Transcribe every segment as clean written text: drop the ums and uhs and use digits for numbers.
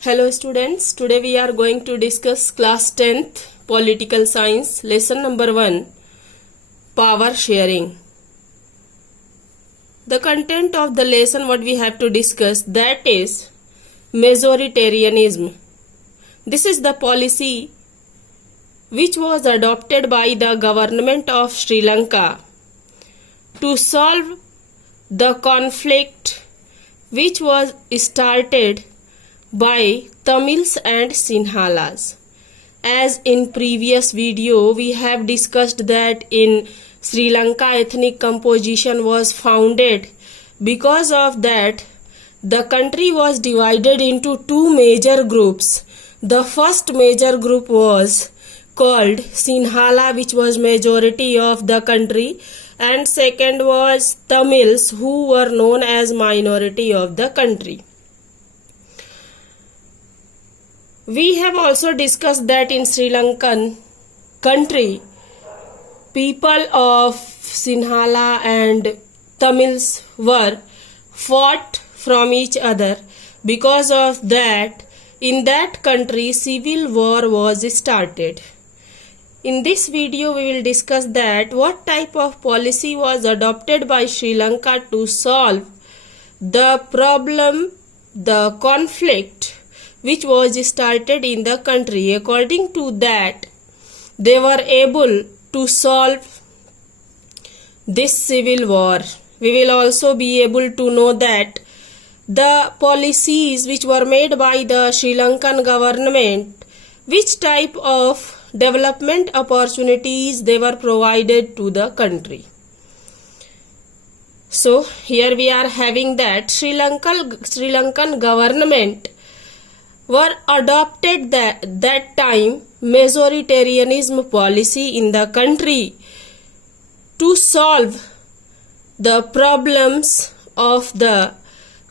Hello students, today we are going to discuss class 10th political science lesson number 1 power sharing. The content of the lesson what we have to discuss, that is majoritarianism. This is the policy which was adopted by the government of Sri Lanka to solve the conflict which was started by Tamils and Sinhalas. As in previous video we have discussed that in Sri Lanka ethnic composition was founded. Because of that the country was divided into two major groups. The first major group was called Sinhala, which was majority of the country, and second was Tamils, who were known as minority of the country. We have also discussed that in Sri Lankan country, people of Sinhala and Tamils were fought from each other. Because of that, in that country, civil war was started. In this video, we will discuss that what type of policy was adopted by Sri Lanka to solve the problem, the conflict which was started in the country. According to that, they were able to solve this civil war. We will also be able to know that the policies which were made by the Sri Lankan government, which type of development opportunities they were provided to the country. So here we are having that Sri Lankan government were adopted that time majoritarianism policy in the country to solve the problems of the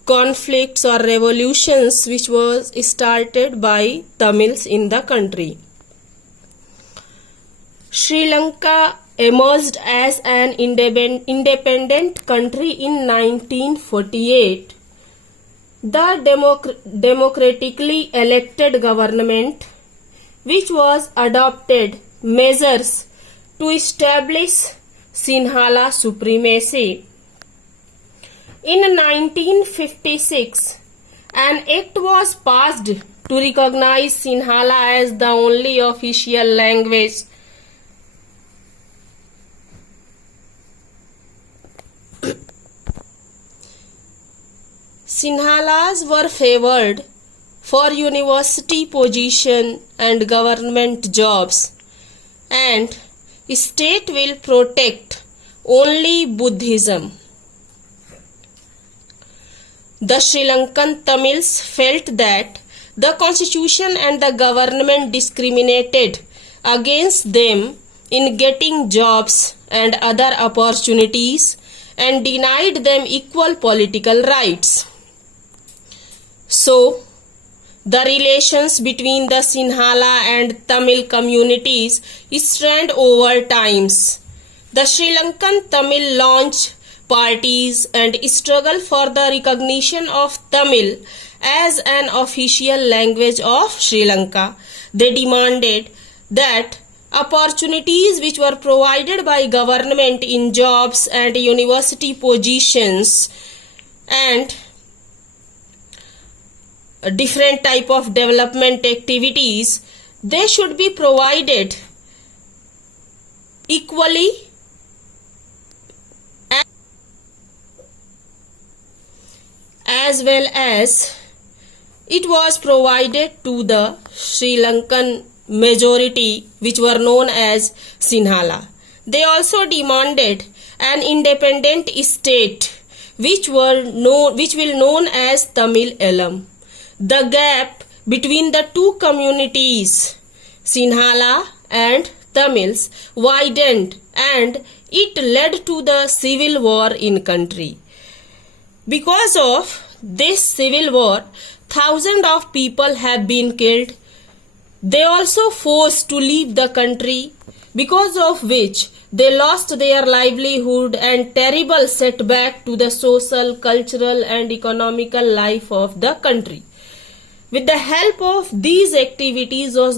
conflicts or revolutions which was started by Tamils in the country. Sri Lanka emerged as an independent country in 1948. The democratically elected government which was adopted measures to establish Sinhala supremacy. In 1956, an act was passed to recognize Sinhala as the only official language. Sinhalas were favored for university position and government jobs, and state will protect only Buddhism. The Sri Lankan Tamils felt that the constitution and the government discriminated against them in getting jobs and other opportunities and denied them equal political rights. So, the relations between the Sinhala and Tamil communities strained over times. The Sri Lankan Tamil launched parties and struggled for the recognition of Tamil as an official language of Sri Lanka. They demanded that opportunities which were provided by government in jobs and university positions and different type of development activities, they should be provided equally as well as it was provided to the Sri Lankan majority which were known as Sinhala. They also demanded an independent state which will known as Tamil Elam. The gap between the two communities, Sinhala and Tamils, widened and it led to the civil war in country. Because of this civil war, thousands of people have been killed. They also forced to leave the country, because of which they lost their livelihood and terrible setback to the social, cultural and economical life of the country. With the help of these activities or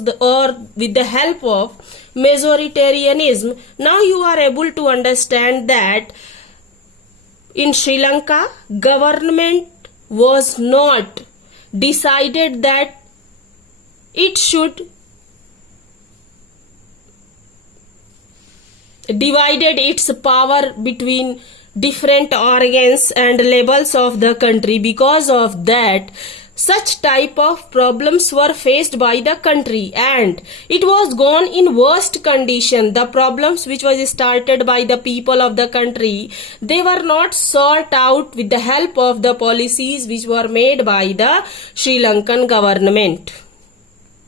with the help of majoritarianism, now you are able to understand that in Sri Lanka, government was not decided that it should divided its power between different organs and levels of the country. Because of that, such type of problems were faced by the country and it was gone in worst condition. The problems which was started by the people of the country, they were not sought out with the help of the policies which were made by the Sri Lankan government.